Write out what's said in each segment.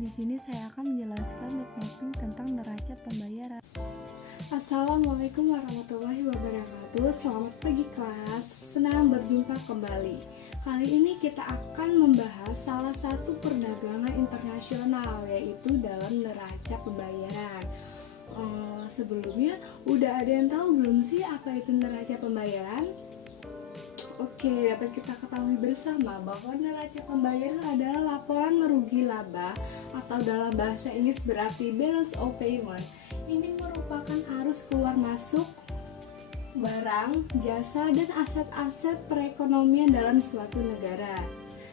Di sini saya akan menjelaskan map mapping tentang neraca pembayaran. Assalamualaikum warahmatullahi wabarakatuh. Selamat pagi kelas, senang berjumpa kembali. Kali ini kita akan membahas salah satu perdagangan internasional, yaitu dalam neraca pembayaran. Sebelumnya, udah ada yang tahu belum sih apa itu neraca pembayaran? Oke, dapat kita ketahui bersama bahwa neraca pembayaran adalah laporan rugi laba atau dalam bahasa Inggris berarti balance of payment. Ini merupakan arus keluar masuk barang, jasa, dan aset-aset perekonomian dalam suatu negara.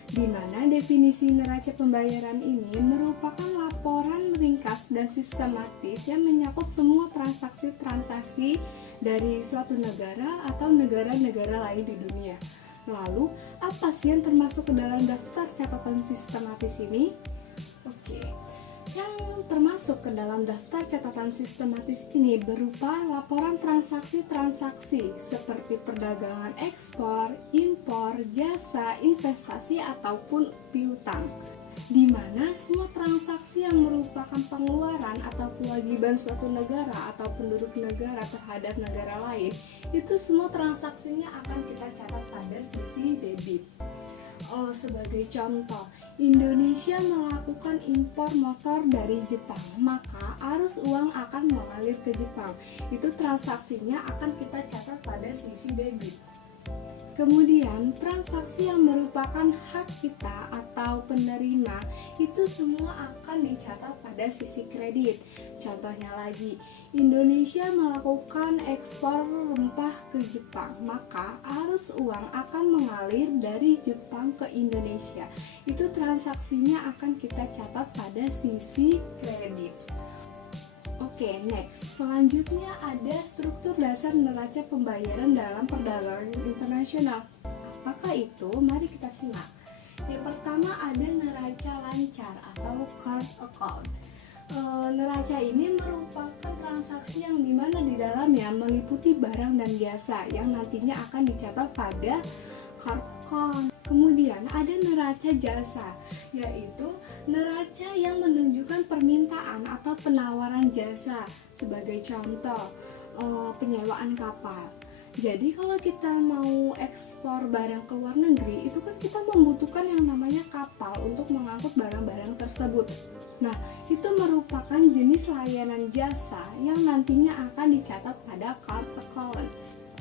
Di mana definisi neraca pembayaran ini merupakan laporan ringkas dan sistematis yang menyangkut semua transaksi-transaksi dari suatu negara atau negara-negara lain di dunia. Lalu, apa sih yang termasuk ke dalam daftar catatan sistematis ini? Oke. Yang termasuk ke dalam daftar catatan sistematis ini berupa laporan transaksi-transaksi seperti perdagangan ekspor, impor, jasa, investasi, ataupun piutang, di mana semua transaksi yang merupakan pengeluaran atau kewajiban suatu negara atau penduduk negara terhadap negara lain, itu semua transaksinya akan kita catat pada sisi debit. Sebagai contoh, Indonesia melakukan impor motor dari Jepang, maka arus uang akan mengalir ke Jepang. Itu transaksinya akan kita catat pada sisi debit. Kemudian, transaksi yang merupakan hak kita atau penerima itu semua akan dicatat pada sisi kredit. Contohnya lagi, Indonesia melakukan ekspor rempah ke Jepang, maka arus uang akan mengalir dari Jepang ke Indonesia. Itu transaksinya akan kita catat pada sisi kredit. Oke, next. Selanjutnya ada struktur dasar neraca pembayaran dalam perdagangan internasional. Apakah itu? Mari kita simak. Yang pertama ada neraca lancar atau current account. Neraca ini merupakan transaksi yang dimana di dalamnya meliputi barang dan jasa yang nantinya akan dicatat pada current account. Kemudian ada neraca jasa, yaitu neraca yang menunjukkan permintaan atau penawaran jasa. Sebagai contoh, penyewaan kapal. Jadi kalau kita mau ekspor barang ke luar negeri, itu kan kita membutuhkan yang namanya kapal untuk mengangkut barang-barang tersebut. Nah, itu merupakan jenis layanan jasa yang nantinya akan dicatat pada current account.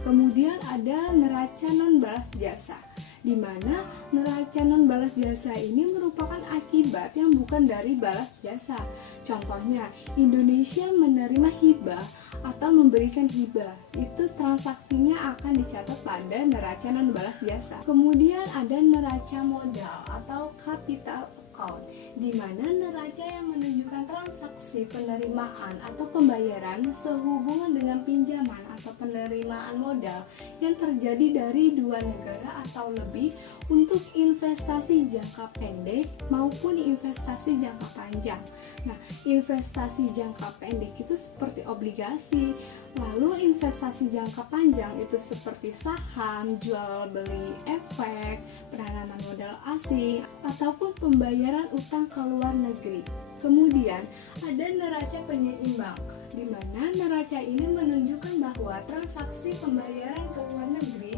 Kemudian ada neraca non balas jasa, di mana neraca non balas jasa ini merupakan akibat yang bukan dari balas jasa. Contohnya, Indonesia menerima hibah atau memberikan hibah, itu transaksinya akan dicatat pada neraca non balas jasa. Kemudian ada neraca modal atau capital account, di mana neraca yang menunjukkan transaksi penerimaan atau pembayaran sehubungan dengan pinjaman atau penerimaan modal yang terjadi dari dua negara atau lebih untuk investasi jangka pendek maupun investasi jangka panjang. Nah, investasi jangka pendek itu seperti obligasi, lalu investasi jangka panjang itu seperti saham, jual beli efek, penanaman modal asing, ataupun pembayaran utang ke luar negeri. Kemudian ada neraca penyeimbang, di mana neraca ini menunjukkan bahwa transaksi pembayaran ke luar negeri,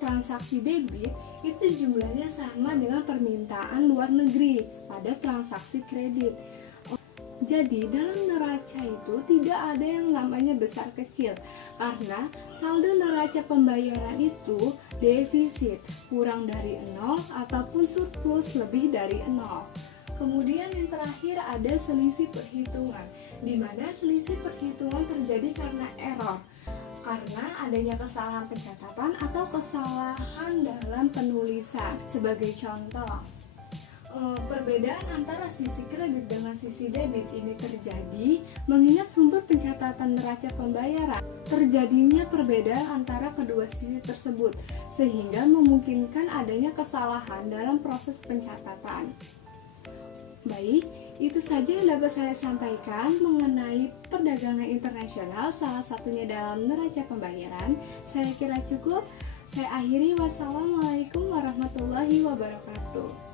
transaksi debit, itu jumlahnya sama dengan permintaan luar negeri pada transaksi kredit. Jadi dalam neraca itu tidak ada yang namanya besar kecil, karena saldo neraca pembayaran itu defisit, kurang dari 0 ataupun surplus lebih dari 0. Kemudian yang terakhir ada selisih perhitungan, di mana selisih perhitungan terjadi karena error, karena adanya kesalahan pencatatan atau kesalahan dalam penulisan. Sebagai contoh, perbedaan antara sisi kredit dengan sisi debit ini terjadi mengingat sumber pencatatan neraca pembayaran. Terjadinya perbedaan antara kedua sisi tersebut, sehingga memungkinkan adanya kesalahan dalam proses pencatatan. Baik, itu saja yang dapat saya sampaikan mengenai perdagangan internasional, salah satunya dalam neraca pembayaran. Saya kira cukup. Saya akhiri, wassalamualaikum warahmatullahi wabarakatuh.